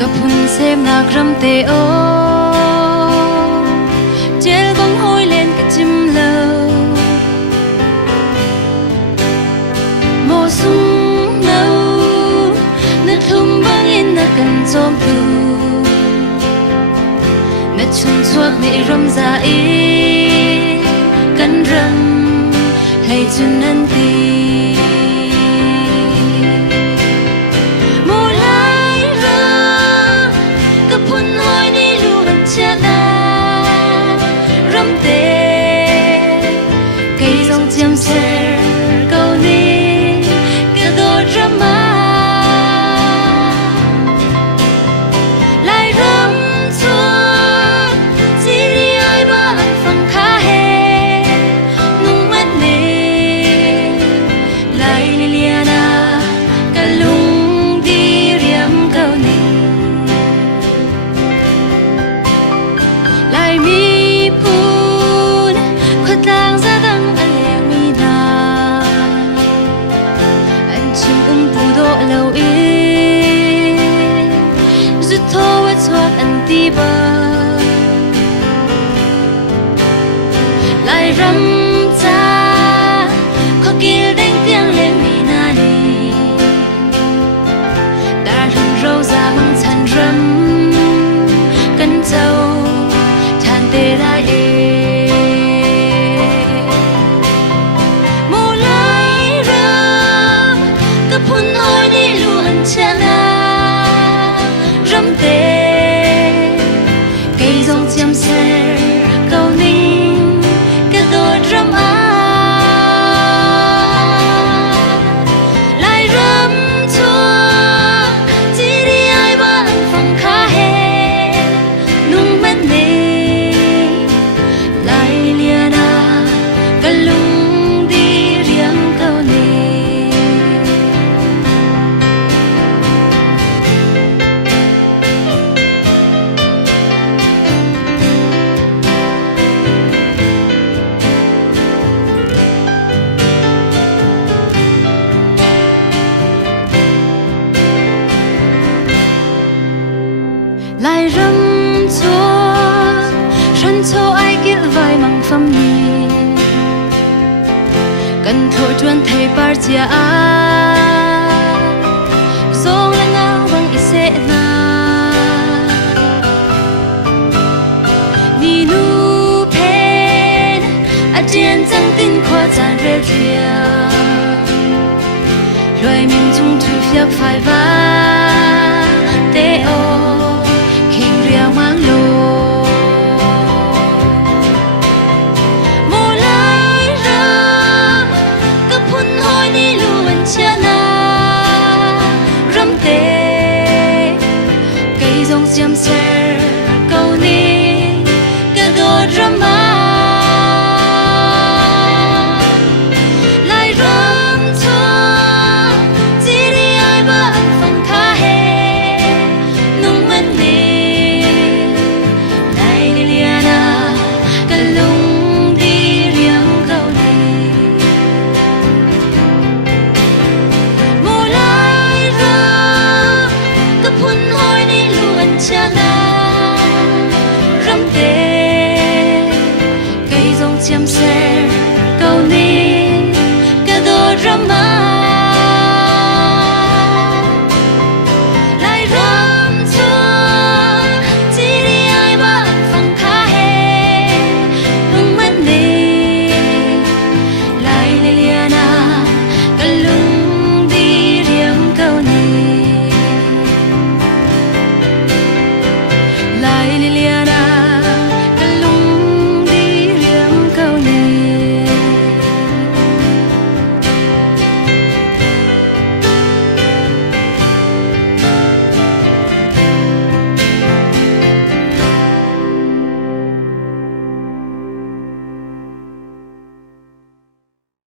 กับหุ่นเซมนากรำเตโอเจลบังหอยเล่นกับจิมเลวโมซุงเนานึกทุ่มบังอินนักกันโจมตูนึกชุนชวกไม่รำใจกันรำให้จุนนันตีChăm sẻ câu ní cái đôi drama lại rắm chua chỉ đi ai mà anh phăng khá hè nung mắt nè lại lia na cả lung đi riêng câu ní lại mi phun khuất lang ra đằng lâu in rút thô với thoát anh đi bờ lại rắm cha khó kia đánh tiếng lên mi na đi đã rừng râu ra mang than rắm cân trâu than tê lại mù lại rắm cấp hun ôi rắm tê cây dòng chăm sẻ câu ninh cái đôi rắm lại rắm chua chỉ đi ai mà anh phăng khá hè nung mắt nê lại lia na cái lung đi riêng câu nê lại rắm chua sân châu ai kiết vai mang phâm nhi cần thổi chuan thầy bar chia dong lang áo bang ise na ni nu pen a chen chang tin khoa chan re chia loài mình chung thu phiếc phải va te o riêng mang lô mồ lại ra cấp hun hoi đi luôn chia na rắm tê cây dòng chăm sẻ câu ní cái đôi drama